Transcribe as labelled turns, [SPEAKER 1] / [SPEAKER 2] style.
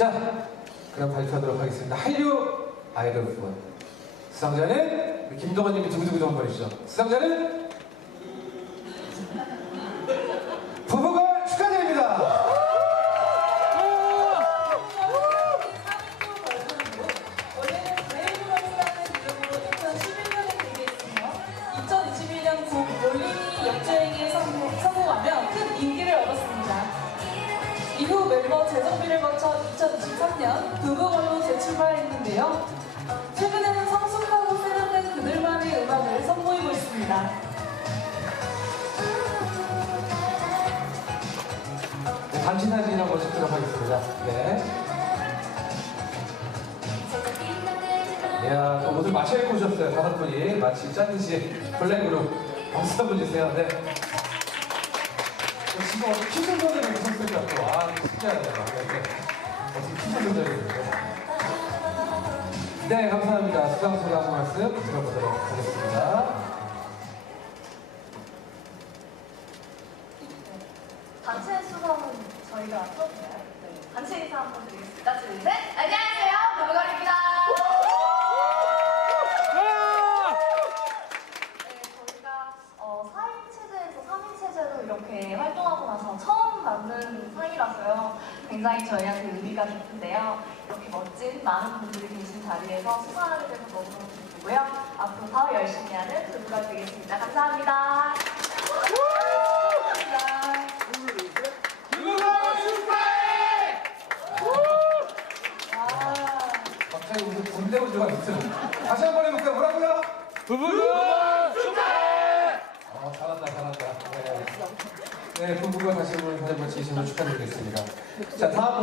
[SPEAKER 1] 자, 그럼 발표하도록 하겠습니다. 한류 아이돌 부분. 수상자는 김동원님이 두구두구 한번 해주시죠. 수상자는 부부걸 축하드립니다.
[SPEAKER 2] 원래는 브레이브걸스라는 이름으로 2011년에 데뷔했으며 2021년 국 몰리니 역주행에 성공, 성공하며 큰 인기를 얻었습니다. 이후 멤버 재정비를 거쳐 2023년 부부걸로 재출발했는데요. 최근에는 성숙하고 세련된 그들만의 음악을 선보이고 있습니다.
[SPEAKER 1] 네, 단체 사진 한번 찍도록 하겠습니다. 네. 이야, 또 옷을 마치 입고 오셨어요. 다섯 분이. 마치 짠듯이 블랙으로. 박수 한번 주세요. 네. 어, 지금 어떻게 키스 소리 같고. 아, 신기하네요. 네, 네. 어떻게 키스 조절이 있어요. 네, 감사합니다. 수강 소리 한 말씀 들어보도록 하겠습니다.
[SPEAKER 3] 단체 수상은 저희가 처음이에요. 네. 단체 인사 한번 드리겠습니다. 둘, 셋. 안녕하세요. 노걸입니다. 네, 저희가 어, 4인 체제에서 3인 체제로 이렇게 활동하고 나서 처음 받는 상이라서요. 굉장히 저희한테 의미가 깊은데요. 이렇게 멋진 많은 분들이 계신 자리에서 수상하게 돼서 너무너무 기쁘고요. 앞으로 더 열심히 하는 부부가 되겠습니다. 감사합니다.
[SPEAKER 1] 갑자기 무슨 군대 오즈가 있어요. 다시 한 번 해볼까요? 뭐라고요?
[SPEAKER 4] 부부가
[SPEAKER 1] 어, 잘한다, 잘한다. 네, 네 부부가 다시 한번 다시 한번 진심으로 축하드리겠습니다. 자, 다음